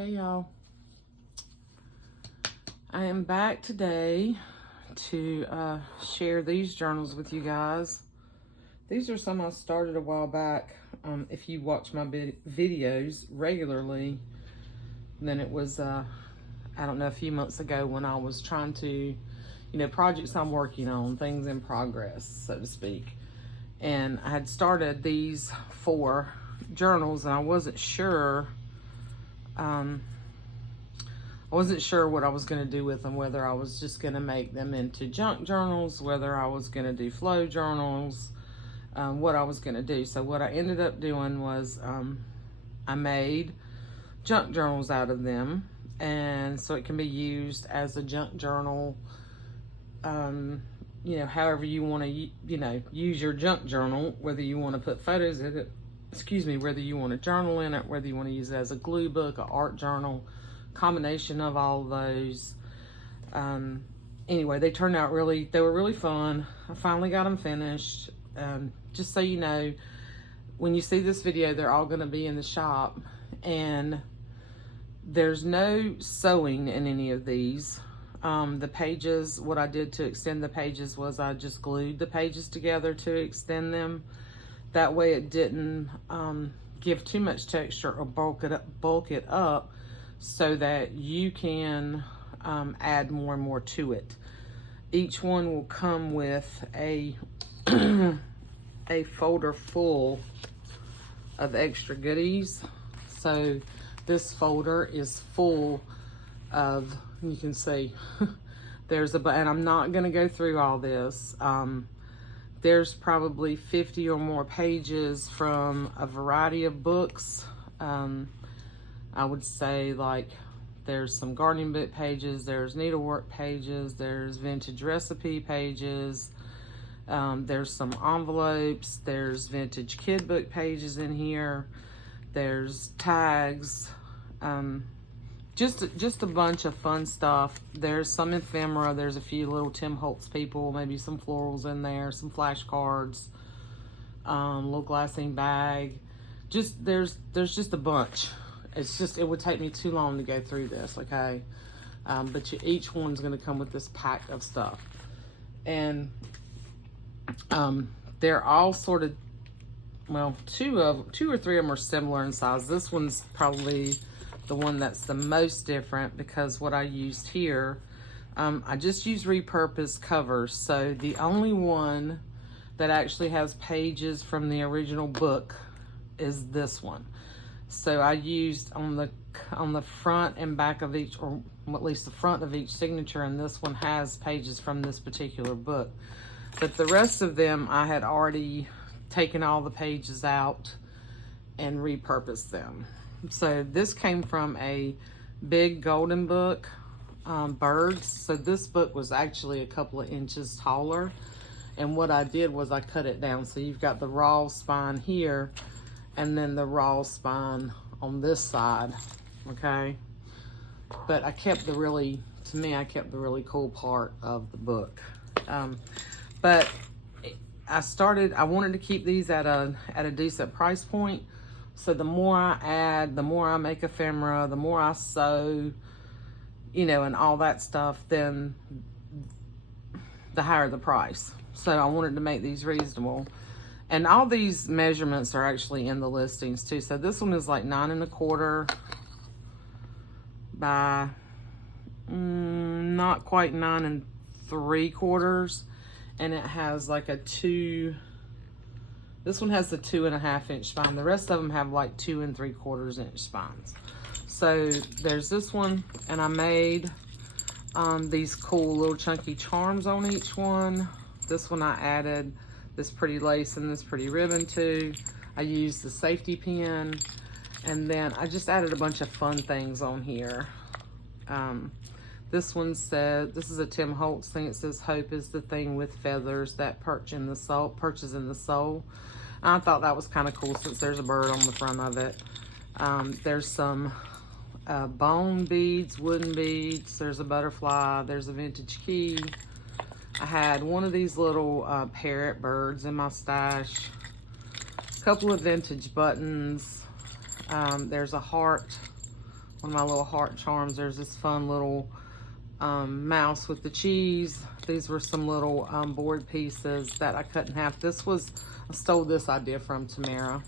Hey y'all, I am back today to share these journals with you guys. These are some I started a while back. If you watch my videos regularly, then it was I don't know, a few months ago when I was trying to, projects I'm working on, things in progress, so to speak. And I had started these 4 journals, and I wasn't sure what I was going to do with them, whether I was just going to make them into junk journals, whether I was going to do flow journals, what I was going to do. So what I ended up doing was I made junk journals out of them, and so it can be used as a junk journal, however you want to, use your junk journal, whether you want to put photos in it, whether you want to journal in it, whether you want to use it as a glue book, an art journal, combination of all of those. Anyway, they turned out they were really fun. I finally got them finished. Just so you know, when you see this video, they're all going to be in the shop, and there's no sewing in any of these. The pages, what I did to extend the pages was I just glued the pages together to extend them. That way it didn't give too much texture or bulk it up, so that you can add more and more to it. Each one will come with a a folder full of extra goodies. So this folder is full of, you can see, and I'm not going to go through all this. There's probably 50 or more pages from a variety of books. I would say, like, there's some gardening book pages, there's needlework pages, there's vintage recipe pages, there's some envelopes, there's vintage kid book pages in here, there's tags, just a bunch of fun stuff. There's some ephemera, there's a few little Tim Holtz people, maybe some florals in there, some flashcards, little glassine bag. There's just a bunch. It would take me too long to go through this, okay? But each one's going to come with this pack of stuff. And they're all sort of, well, two or three of them are similar in size. This one's probably the one that's the most different, because what I used here, I just used repurposed covers. So the only one that actually has pages from the original book is this one. So I used on the front and back of each, or at least the front of each signature, and this one has pages from this particular book. But the rest of them, I had already taken all the pages out and repurposed them. So this came from a big golden book, Birds. So this book was actually a couple of inches taller. And what I did was I cut it down. So you've got the raw spine here, and then the raw spine on this side, okay? But I kept the really cool part of the book. But I wanted to keep these at a decent price point. So the more I add, the more I make ephemera, the more I sew, and all that stuff, then the higher the price. So I wanted to make these reasonable. And all these measurements are actually in the listings too. So this one is like 9 1/4 by not quite 9 3/4. And it has like a 2, this one has the 2.5 inch spine. The rest of them have like 2 3/4 inch spines. So there's this one, and I made these cool little chunky charms on each one. This one I added this pretty lace and this pretty ribbon to. I used the safety pin, and then I just added a bunch of fun things on here. This one said, this is a Tim Holtz thing. It says, "Hope is the thing with feathers that perches in the soul." And I thought that was kind of cool since there's a bird on the front of it. There's some bone beads, wooden beads. There's a butterfly. There's a vintage key. I had one of these little parrot birds in my stash. A couple of vintage buttons. There's a heart one of my little heart charms. There's this fun little mouse with the cheese. These were some little board pieces that I cut in half. I stole this idea from Tamara.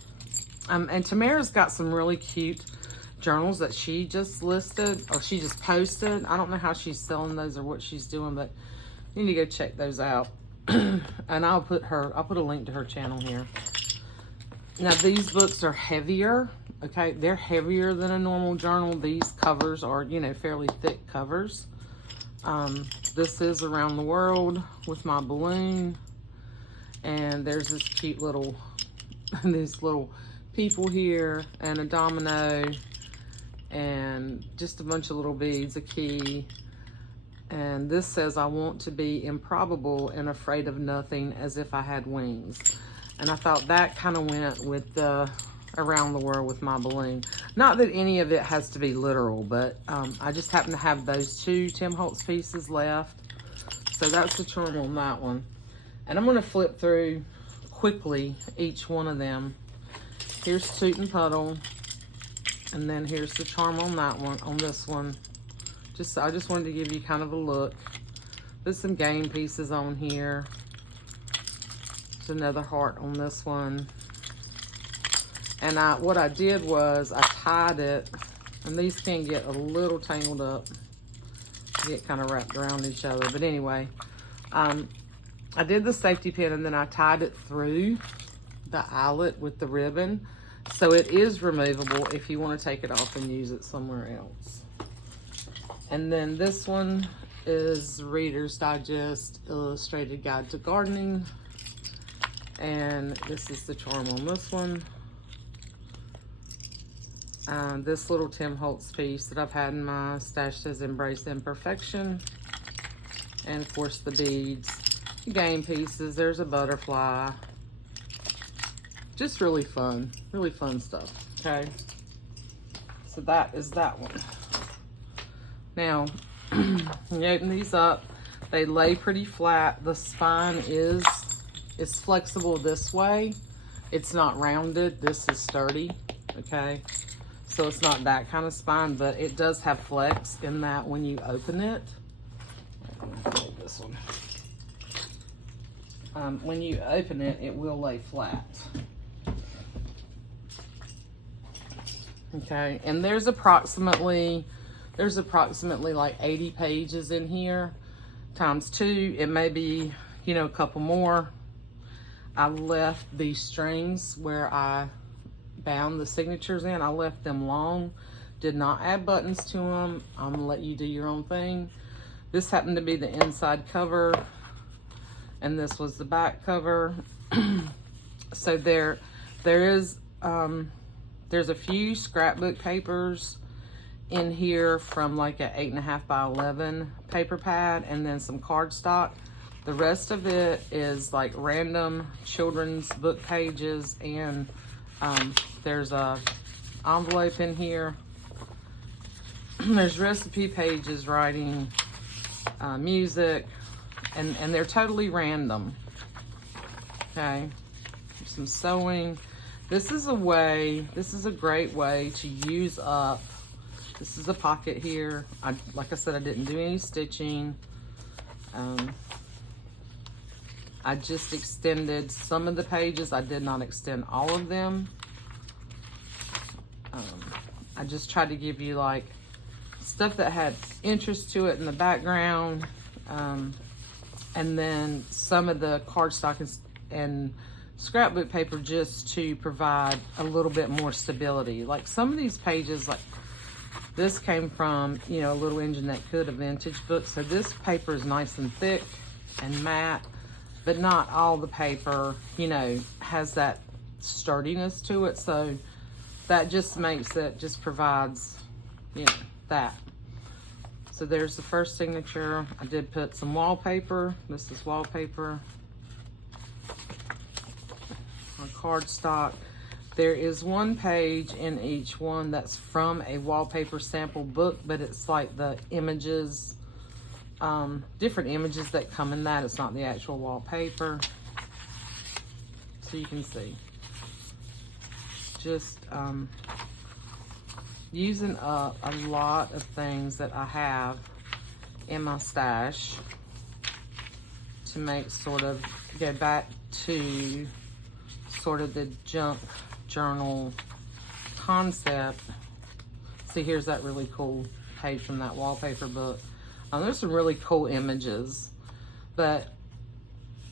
And Tamara's got some really cute journals that she just listed, or she just posted. I don't know how she's selling those or what she's doing, but you need to go check those out. And I'll put a link to her channel here. Now these books are heavier, okay? They're heavier than a normal journal. These covers are, you know, fairly thick covers. This is Around the World with my balloon. And there's this cute little, these little people here, and a domino, and just a bunch of little beads, a key. And this says, I want to be improbable and afraid of nothing, as if I had wings. And I thought that kind of went with the Around the World with my balloon. Not that any of it has to be literal, but I just happen to have those two Tim Holtz pieces left. So that's the charm on that one. And I'm going to flip through quickly each one of them. Here's Toot and Puddle. And then here's the charm on that one, on this one. I just wanted to give you kind of a look. There's some game pieces on here. There's another heart on this one. And what I did was I tied it, and these can get a little tangled up, get kind of wrapped around each other. But anyway, I did the safety pin, and then I tied it through the eyelet with the ribbon. So it is removable if you want to take it off and use it somewhere else. And then this one is Reader's Digest Illustrated Guide to Gardening. And this is the charm on this one. This little Tim Holtz piece that I've had in my stash says Embrace Imperfection. And of course the beads, the game pieces, there's a butterfly. Just really fun stuff, okay? So that is that one. Now, you open these up, they lay pretty flat. The spine is flexible this way. It's not rounded, this is sturdy, okay? So it's not that kind of spine, but it does have flex in that when you open it. I'm gonna take this one. When you open it, it will lay flat. Okay, and there's approximately like 80 pages in here, times 2. It may be, you know, a couple more. I left these strings where I bound the signatures in. I left them long, did not add buttons to them. I'm gonna let you do your own thing. This happened to be the inside cover, and this was the back cover. So there's a few scrapbook papers in here from like a 8.5 by 11 paper pad, and then some cardstock. The rest of it is like random children's book pages, and there's a envelope in here. There's recipe pages, writing, music, and they're totally random. Okay, some sewing. This is a great way to use up. This is a pocket here. Like I said, I didn't do any stitching. I just extended some of the pages. I did not extend all of them. I just tried to give you like stuff that had interest to it in the background. And then some of the cardstock and scrapbook paper just to provide a little bit more stability. Like some of these pages, like this came from, you know, a Little Engine That Could, a vintage book. So this paper is nice and thick and matte, but not all the paper, you know, has that sturdiness to it. So that just makes it, just provides, you know, that. So there's the first signature. I did put some wallpaper. This is wallpaper on cardstock. There is one page in each one that's from a wallpaper sample book, but it's like the images, different images that come in that. It's not the actual wallpaper. So you can see. Just using up a lot of things that I have in my stash to make sort of go back to sort of the junk journal concept. See, here's that really cool page from that wallpaper book. There's some really cool images, but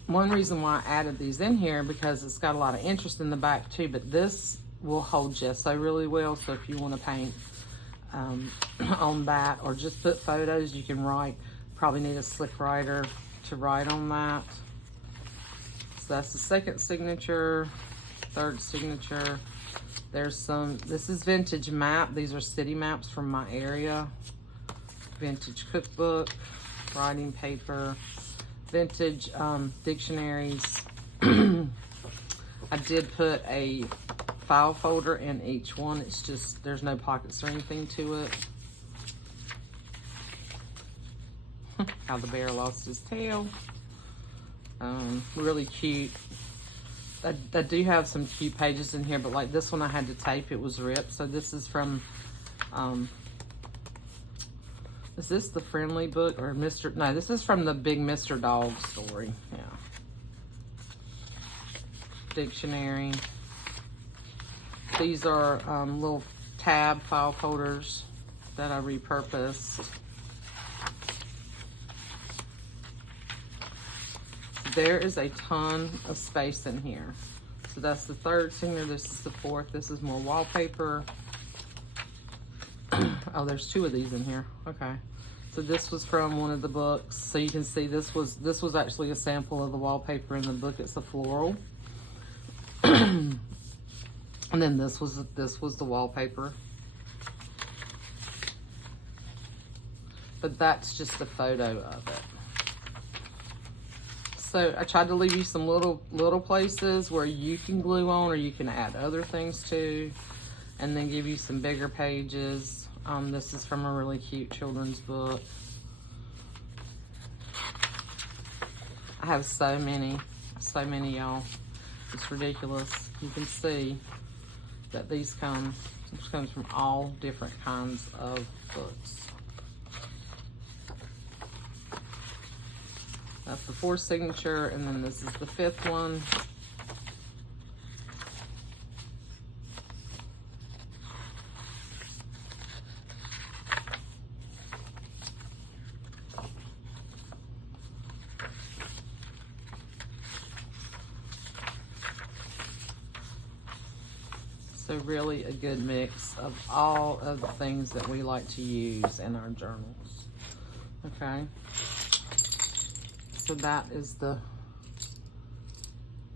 one reason why I added these in here because it's got a lot of interest in the back too, but this will hold gesso really well. So if you want to paint on that or just put photos, you can write. Probably need a slick writer to write on that. So that's the second signature, third signature. There's some, this is vintage map. These are city maps from my area. Vintage cookbook, writing paper, vintage dictionaries. I did put a file folder in each one. It's just, there's no pockets or anything to it. How the bear lost his tail. Really cute. I do have some cute pages in here, but like this one I had to tape, it was ripped. So this is from, is this the Friendly book or Mr. No, this is from the Big Mr. Dog story. Yeah. Dictionary. These are little tab file folders that I repurposed. There is a ton of space in here. So that's the third signature. This is the fourth. This is more wallpaper. Oh, there's two of these in here. Okay. So this was from one of the books. So you can see this was actually a sample of the wallpaper in the book. It's a floral. And then this was the wallpaper. But that's just a photo of it. So I tried to leave you some little places where you can glue on or you can add other things to, and then give you some bigger pages. This is from a really cute children's book. I have so many y'all. It's ridiculous. You can see that this comes from all different kinds of books. That's the fourth signature, and then this is the fifth one. So really a good mix of all of the things that we like to use in our journals. Okay. So that is the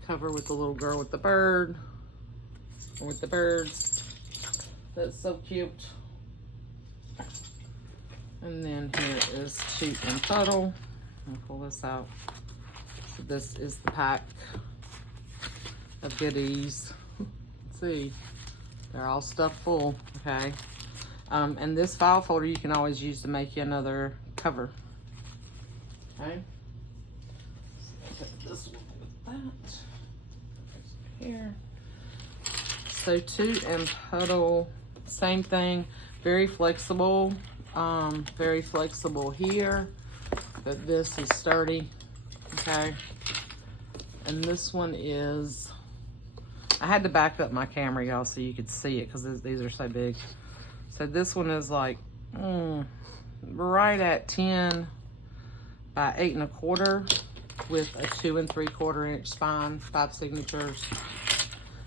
cover with the little girl with the bird, or with the birds. That's so cute. And then here is Toot and Puddle. I'll pull this out. So this is the pack of goodies. Let's see, they're all stuffed full, okay? And this file folder you can always use to make you another cover, okay? This one with that here. So Toot and Puddle, same thing, very flexible here, but this is sturdy, okay? And this one is, I had to back up my camera, y'all, so you could see it because these are so big. So this one is like right at 10 by 8 1/4. With a 2 3/4 inch spine, 5 signatures.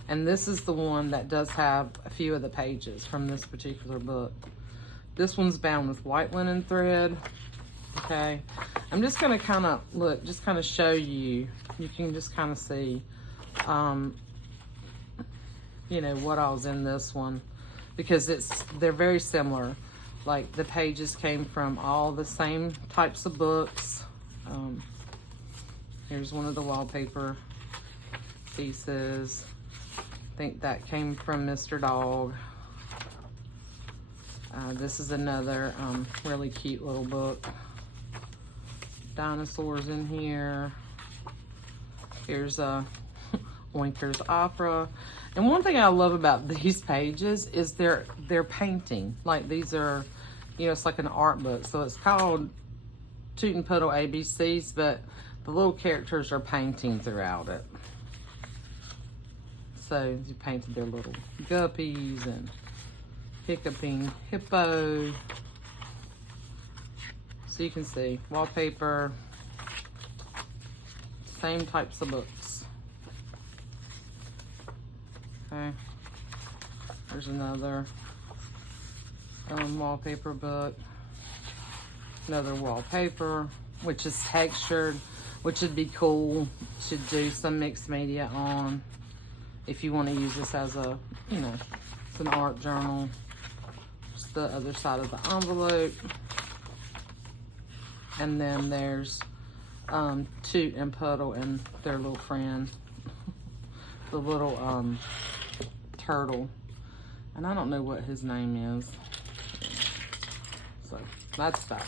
And this is the one that does have a few of the pages from this particular book. This one's bound with white linen thread, okay? I'm just gonna kind of, look, just kind of show you, you can just kind of see, you know, what all's in this one, because they're very similar. Like the pages came from all the same types of books. Here's one of the wallpaper pieces. I think that came from Mr. Dog. This is another really cute little book. Dinosaurs in here. Here's a Oinker's Opera. And one thing I love about these pages is they're painting. Like these are, you know, it's like an art book. So it's called Toot and Puddle ABCs, but the little characters are painting throughout it. So you painted their little guppies and hiccuping hippo. So you can see wallpaper, same types of books. Okay, there's another wallpaper book, another wallpaper, which is textured, which would be cool to do some mixed media on if you want to use this as a, you know, it's an art journal. Just the other side of the envelope. And then there's Toot and Puddle and their little friend, the little turtle. And I don't know what his name is. So that's that.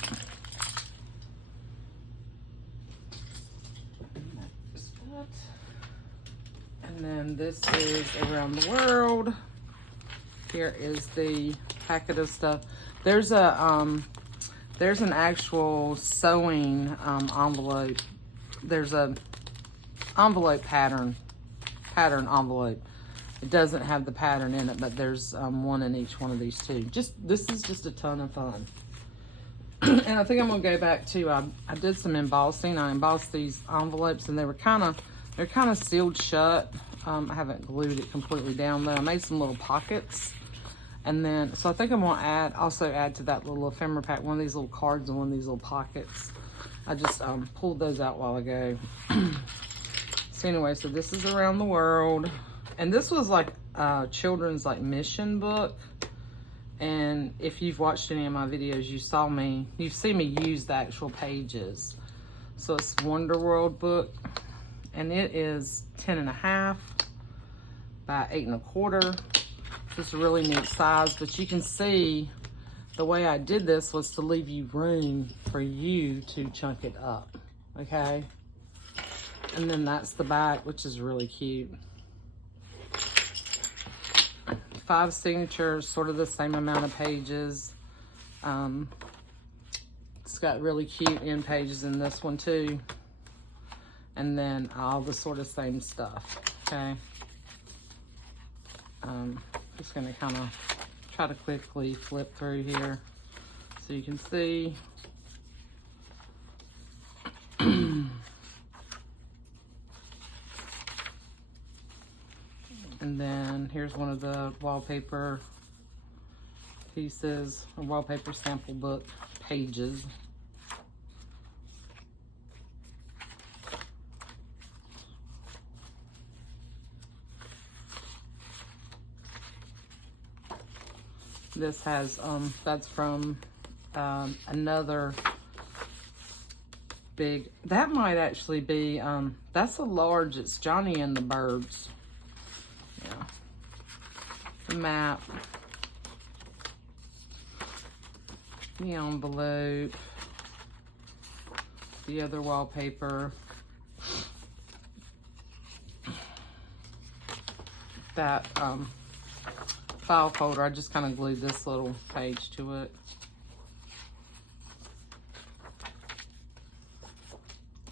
And then this is Around the World. Here is the packet of stuff. There's an actual sewing envelope. There's a envelope pattern envelope. It doesn't have the pattern in it, but there's one in each one of these two. This is just a ton of fun. And I think I'm gonna go back to I did some embossing. I embossed these envelopes, and they're kind of sealed shut. I haven't glued it completely down though. I made some little pockets. And then, so I think I'm gonna also add to that little ephemera pack, one of these little cards and one of these little pockets. I just pulled those out a while ago. So anyway, so this is Around the World. And this was like a children's like mission book. And if you've watched any of my videos, you've seen me use the actual pages. So it's Wonder World book. And it is 10.5 by 8.25. It's a really neat size, but you can see the way I did this was to leave you room for you to chunk it up, okay? And then that's the back, which is really cute. 5 signatures, sort of the same amount of pages. It's got really cute end pages in this one too. And then all the sort of same stuff, okay? Just gonna kind of try to quickly flip through here so you can see. And then here's one of the wallpaper pieces, or wallpaper sample book pages. This has, that's from another big, that might actually be, that's a large, it's Johnny and the Birds. Yeah. The map. The envelope. The other wallpaper. That, file folder, I just kind of glued this little page to it.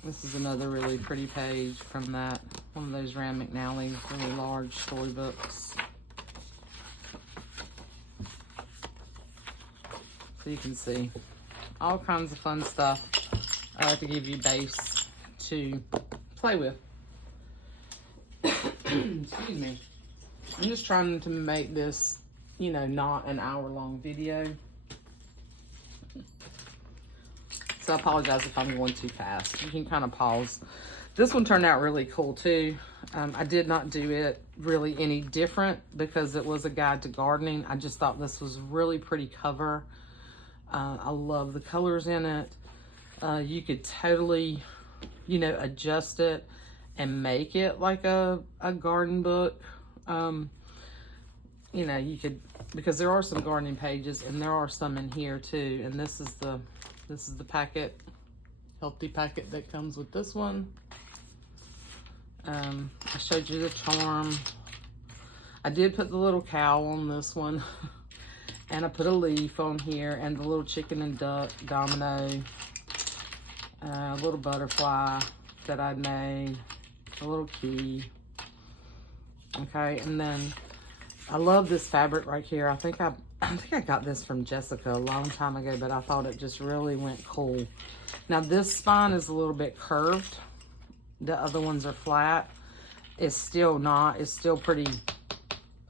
This is another really pretty page from that, one of those Rand McNally really large storybooks. So you can see all kinds of fun stuff to give you base to play with. Excuse me. I'm just trying to make this, you know, not an hour-long video. So I apologize if I'm going too fast. You can kind of pause. This one turned out really cool too. I did not do it really any different because it was a guide to gardening. I just thought this was a really pretty cover. I love the colors in it. You could totally, you know, adjust it and make it like a garden book. You know, you could, because there are some gardening pages and there are some in here too. And this is the packet, healthy packet that comes with this one. I showed you the charm. I did put the little cow on this one. And I put a leaf on here, and the little chicken and duck domino, a little butterfly that I made, a little key. Okay, and then I love this fabric right here. I think I got this from Jessica a long time ago, but I thought it just really went cool. Now this spine is a little bit curved. The other ones are flat. It's still not. It's still pretty,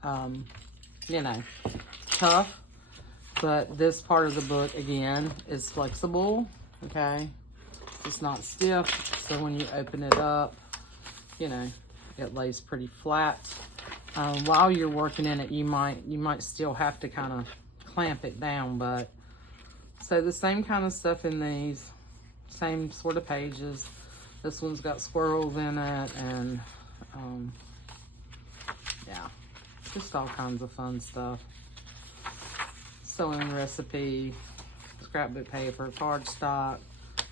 you know, tough. But this part of the book, again, is flexible, okay? It's not stiff, so when you open it up, you know, it lays pretty flat. While you're working in it, you might still have to kind of clamp it down, but so the same kind of stuff in these, same sort of pages. This one's got squirrels in it, and yeah, just all kinds of fun stuff. Sewing recipe, scrapbook paper, cardstock,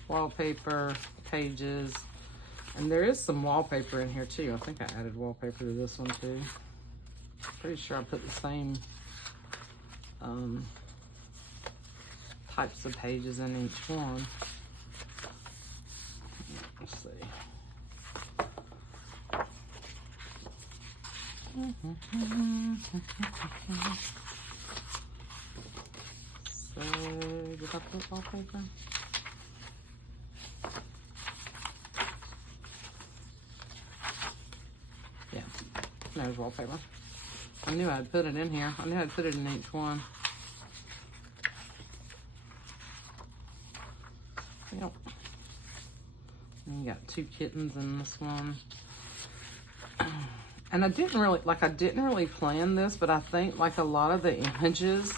wallpaper, pages, and there is some wallpaper in here too. I think I added wallpaper to this one too. Pretty sure I put the same types of pages in each one. Let's see. So, did I put wallpaper? Yeah, there's wallpaper. I knew I'd put it in here. I knew I'd put it in each one. Yep. And you got 2 kittens in this one. And I didn't really plan this, but I think like a lot of the images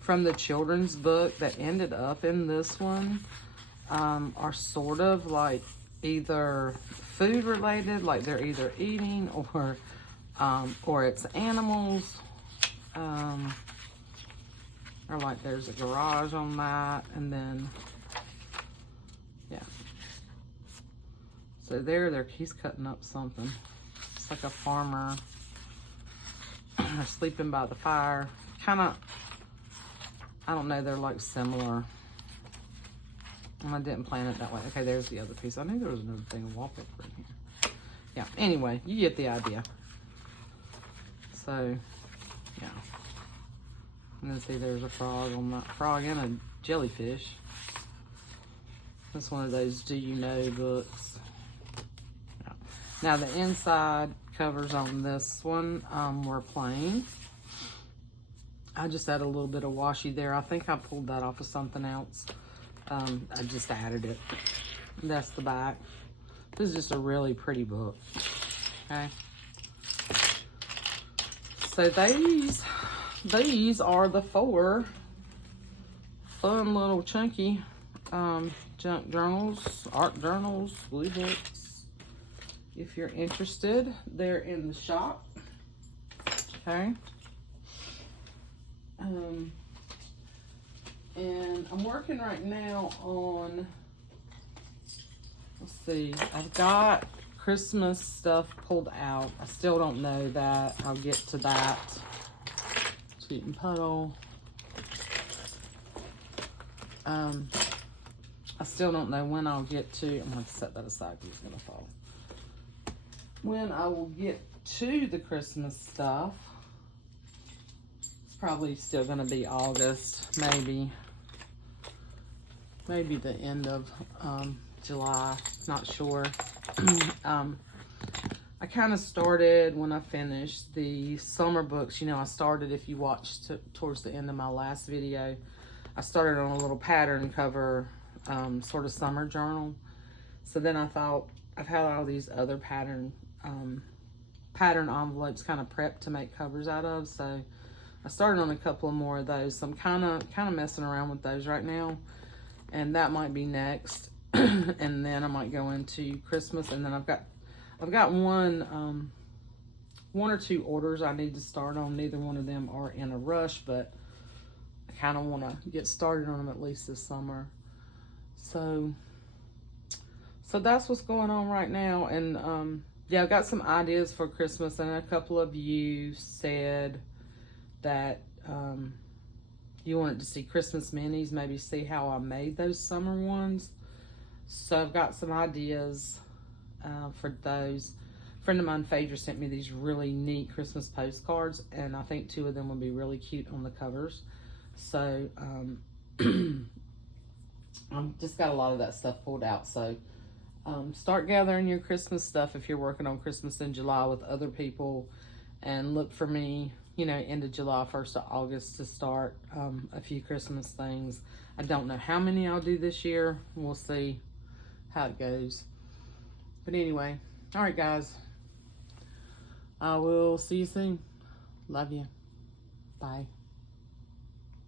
from the children's book that ended up in this one are sort of like either food related, like they're either eating or it's animals, or like there's a garage on that, and then yeah. So he's cutting up something. It's like a farmer. They're sleeping by the fire. Kind of, I don't know, they're like similar. And I didn't plan it that way. Okay, there's the other piece. I knew there was another thing of wallpaper in here. Yeah, anyway, you get the idea. So, yeah. And then see there's a frog on that. Frog and a jellyfish. That's one of those do you know books. Yeah. Now the inside covers on this one were plain. I just added a little bit of washi there. I think I pulled that off of something else. I just added it. That's the back. This is just a really pretty book. Okay. So these are the 4 fun little chunky junk journals, art journals, glue books. If you're interested, they're in the shop. Okay. And I'm working right now on, let's see, I've got Christmas stuff pulled out. I still don't know that. I'll get to that. Sweet and Puddle. I still don't know when I'll get to, I'm going to set that aside because it's going to fall. When I will get to the Christmas stuff. It's probably still going to be August, maybe the end of July, not sure. I kind of started when I finished the summer books. You know, I started, if you watched towards the end of my last video, I started on a little pattern cover sort of summer journal. So then I thought, I've had all these other pattern envelopes kind of prepped to make covers out of. So I started on a couple of more of those. So I'm kind of messing around with those right now. And that might be next. And then I might go into Christmas. And then I've got one or two orders I need to start on. Neither one of them are in a rush, but I kind of want to get started on them at least this summer. So that's what's going on right now. And yeah, I've got some ideas for Christmas, and a couple of you said that you wanted to see Christmas minis, maybe see how I made those summer ones. So I've got some ideas for those. A friend of mine, Phaedra, sent me these really neat Christmas postcards, and I think 2 of them would be really cute on the covers. So I've just got a lot of that stuff pulled out. So start gathering your Christmas stuff if you're working on Christmas in July with other people, and look for me, end of July, 1st of August to start a few Christmas things. I don't know how many I'll do this year. We'll see how it goes. But anyway, all right, guys. I will see you soon. Love you. Bye.